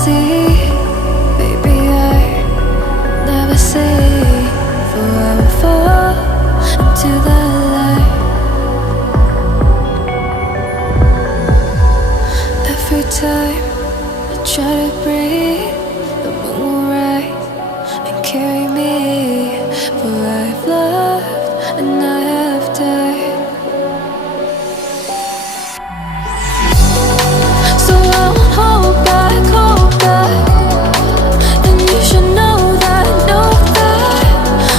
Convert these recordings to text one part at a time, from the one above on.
sea. Baby, I never say, for I will fall into the light. Every time I try to breathe, the moon will rise and carry me. For I've loved and I have died. So I won't hold back, hold back. And you should know that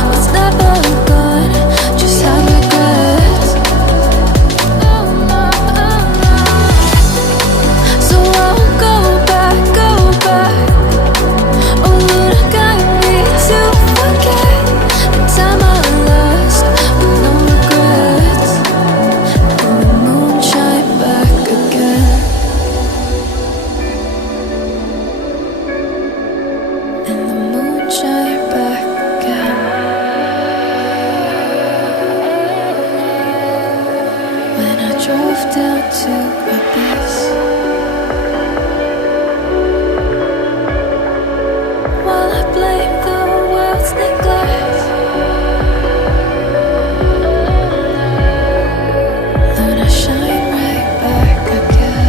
what's never gone just have regrets. So I won't go back, go back. Oh, Lord, guide me to forget the time I lost with no regrets. And the moon shine back again. And the moon shine back again. When I drove down to abyss, while I blame the world's neglect, Lord, I shine right back again.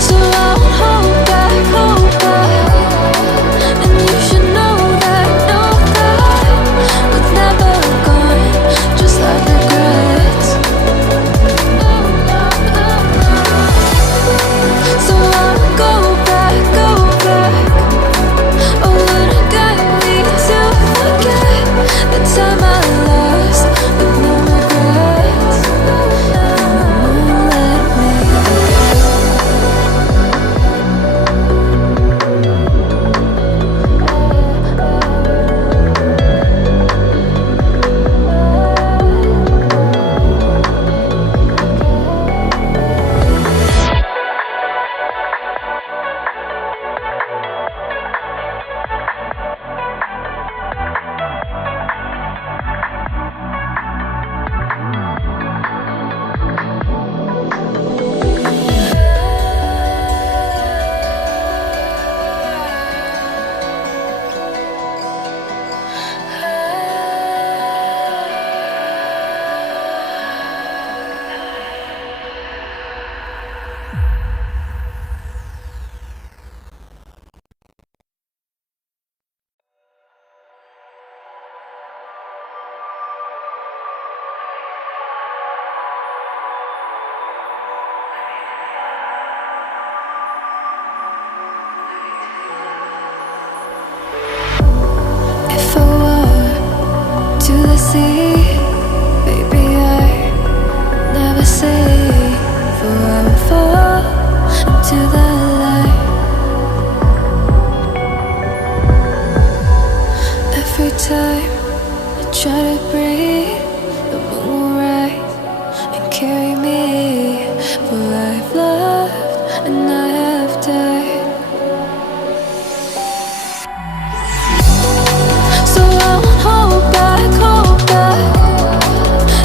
So I won't hold back, hold back. And you should know that what's never gone just like regrets. So I won't go back, go back. Oh, Lord, guide me to forget the time I lost with no regrets. And the moon let me if I walk to the sea, baby, I never say, for I will fall into the light. Every time I try to breathe, the moon will rise and carry me. For I've loved and I have died. So I won't hold back, hold back.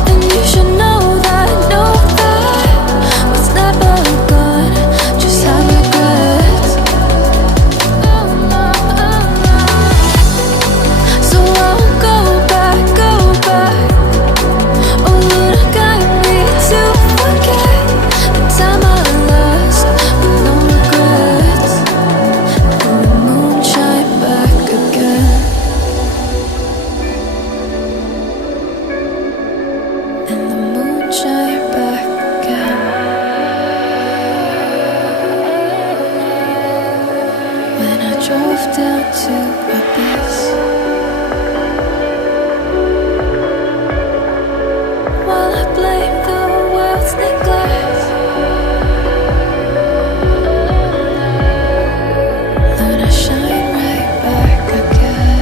And you should know that what's never gone just have regrets. So I won't go back, go back. Oh, Lord, guide me to forget the time I lost with no regrets. And the moon shine back again. And the moon shine back again. When I drove down to abyss, while I blame the world's neglect, Lord, I shine right back again.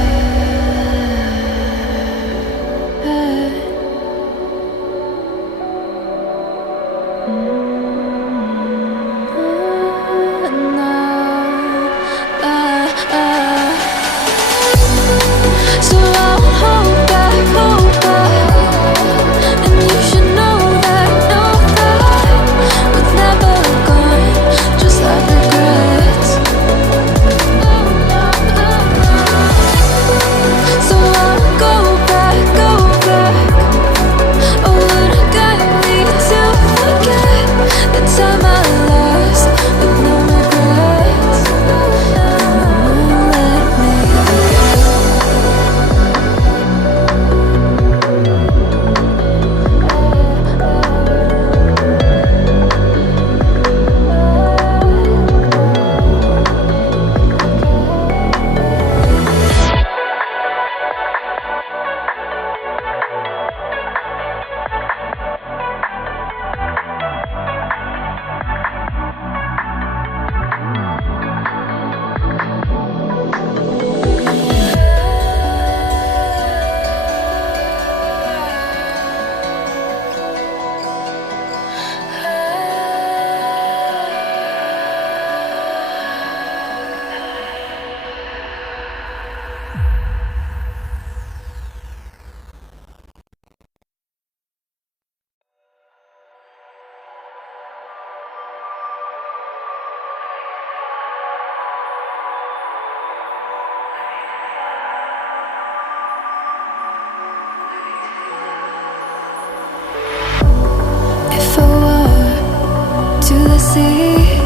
sea.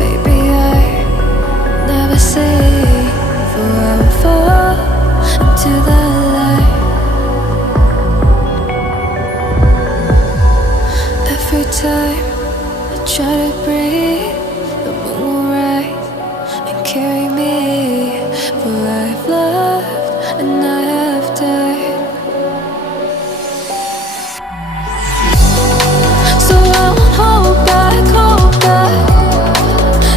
Baby, I never say, for I will fall into the light. Every time I try to breathe, the moon will rise and carry me. For I have loved and I have died. So I won't hold back, hold back.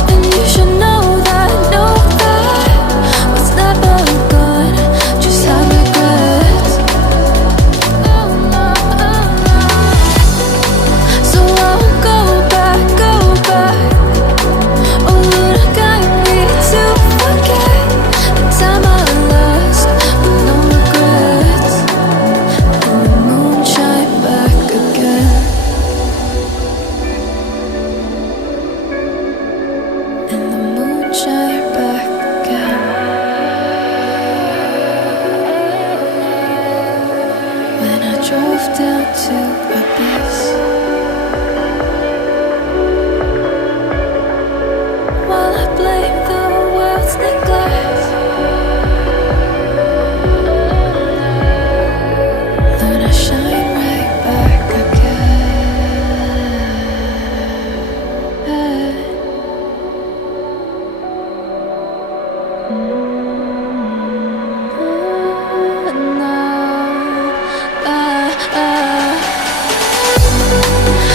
And you should know that what's never gone just have regrets. So I won't go back, go back. Oh Lord, guide me to forget the time I lost with no regrets. And the moon shine back again. And the moon shine back again. When I drove down to abyss, while I blame the world's neglect, Lord, I shine right back again.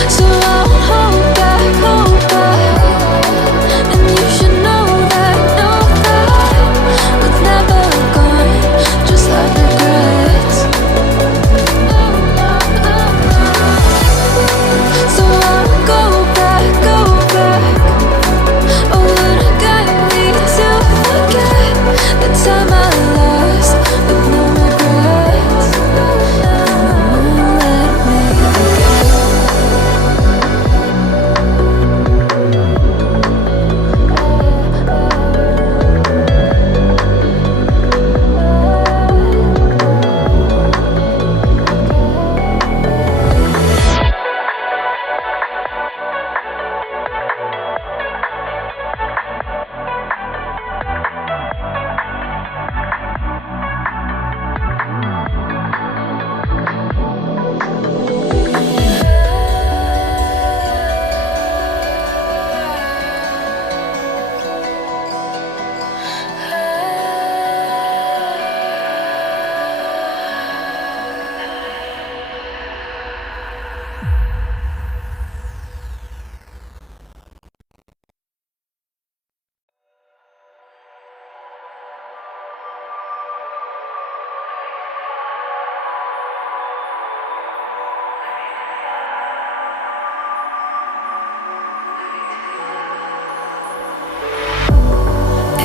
So I won't hold back, hold back. And you should know that what's never gone just like regrets. So I won't go back, go back. Oh Lord, guide me to forget the time I lost with no regrets. And the moon let me again.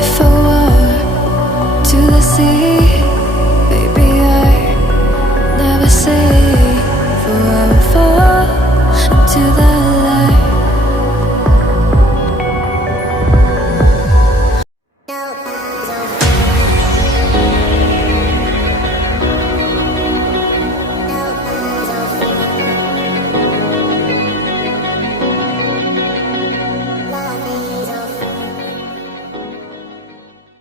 If I walk to the sea,